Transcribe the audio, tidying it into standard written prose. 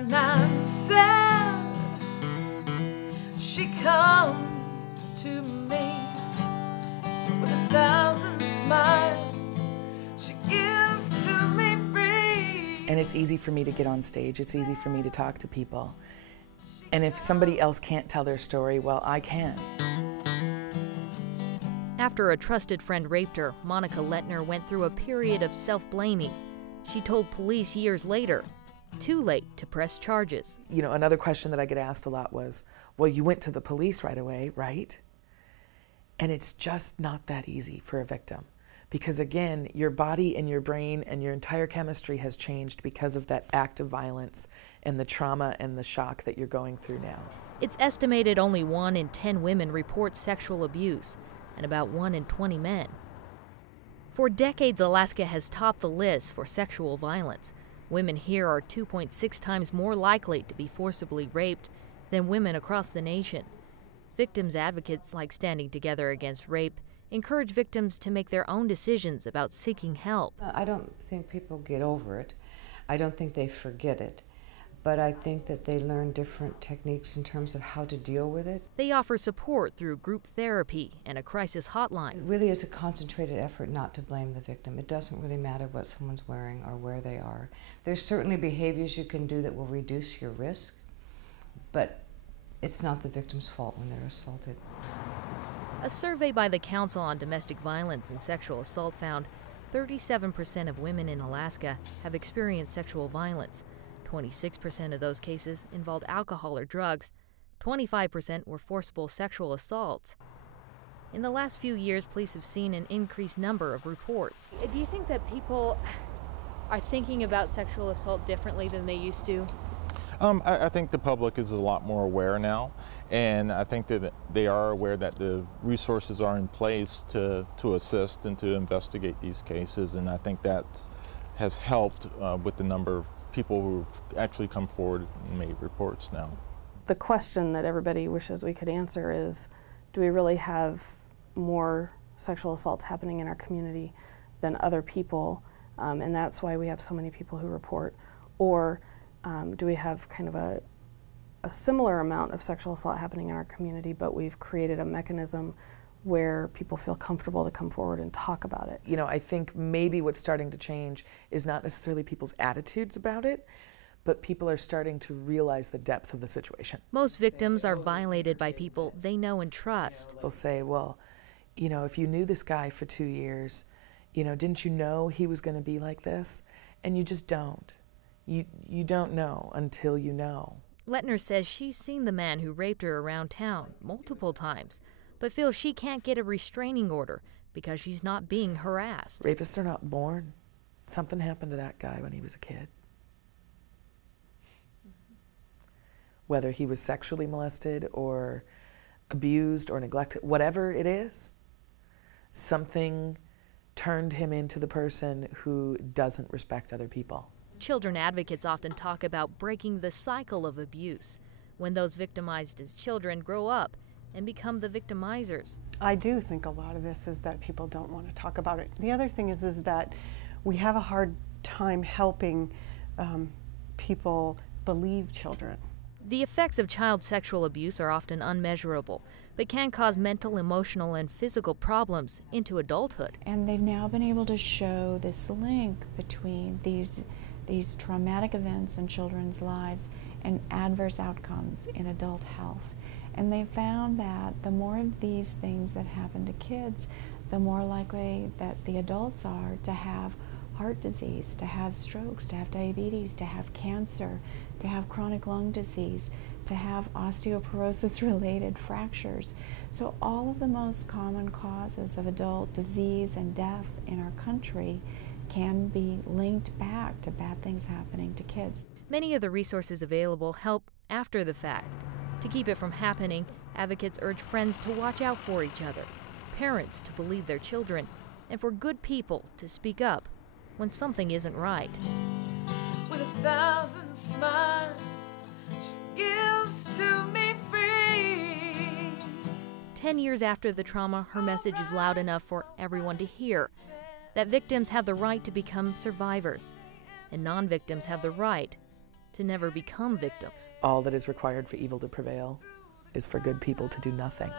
when I'm sad, she comes to me with 1,000 smiles. She gives to me free. And it's easy for me to get on stage. It's easy for me to talk to people. And if somebody else can't tell their story, well, I can. After a trusted friend raped her, Monica Lettner went through a period of self-blaming. She told police years later, too late to press charges. You know, another question that I get asked a lot was, well, you went to the police right away, right? And it's just not that easy for a victim. Because again, your body and your brain and your entire chemistry has changed because of that act of violence and the trauma and the shock that you're going through now. It's estimated only 1 in 10 women report sexual abuse, and about 1 in 20 men. For decades, Alaska has topped the list for sexual violence. Women here are 2.6 times more likely to be forcibly raped than women across the nation. Victims advocates like Standing Together Against Rape encourage victims to make their own decisions about seeking help. I don't think people get over it. I don't think they forget it. But I think that they learn different techniques in terms of how to deal with it. They offer support through group therapy and a crisis hotline. It really is a concentrated effort not to blame the victim. It doesn't really matter what someone's wearing or where they are. There's certainly behaviors you can do that will reduce your risk, but it's not the victim's fault when they're assaulted. A survey by the Council on Domestic Violence and Sexual Assault found 37% of women in Alaska have experienced sexual violence. 26% of those cases involved alcohol or drugs. 25% were forcible sexual assaults. In the last few years, police have seen an increased number of reports. Do you think that people are thinking about sexual assault differently than they used to? I think the public is a lot more aware now, and I think that they are aware that the resources are in place to assist and to investigate these cases, and I think that has helped with the number of people who actually come forward and made reports now. The question that everybody wishes we could answer is, do we really have more sexual assaults happening in our community than other people? And that's why we have so many people who report. Or do we have kind of a similar amount of sexual assault happening in our community, but we've created a mechanism where people feel comfortable to come forward and talk about it? You know, I think maybe what's starting to change is not necessarily people's attitudes about it, but people are starting to realize the depth of the situation. Most victims are violated by people they know and trust. They'll say, well, you know, if you knew this guy for 2 years, you know, didn't you know he was going to be like this? And you just don't. You don't know until you know. Lettner says she's seen the man who raped her around town multiple times, but feels she can't get a restraining order because she's not being harassed. Rapists are not born. Something happened to that guy when he was a kid. Whether he was sexually molested or abused or neglected, whatever it is, something turned him into the person who doesn't respect other people. Children advocates often talk about breaking the cycle of abuse when those victimized as children grow up and become the victimizers. I do think a lot of this is that people don't want to talk about it. The other thing is that we have a hard time helping people believe children. The effects of child sexual abuse are often unmeasurable, but can cause mental, emotional, and physical problems into adulthood. And they've now been able to show this link between these traumatic events in children's lives and adverse outcomes in adult health. And they found that the more of these things that happen to kids, the more likely that the adults are to have heart disease, to have strokes, to have diabetes, to have cancer, to have chronic lung disease, to have osteoporosis-related fractures. So all of the most common causes of adult disease and death in our country can be linked back to bad things happening to kids. Many of the resources available help after the fact. To keep it from happening, advocates urge friends to watch out for each other, parents to believe their children, and for good people to speak up when something isn't right. With 1,000 smiles, she gives to me free. 10 years after the trauma, her message is loud enough for everyone to hear, that victims have the right to become survivors, and non-victims have the right to never become victims. All that is required for evil to prevail is for good people to do nothing.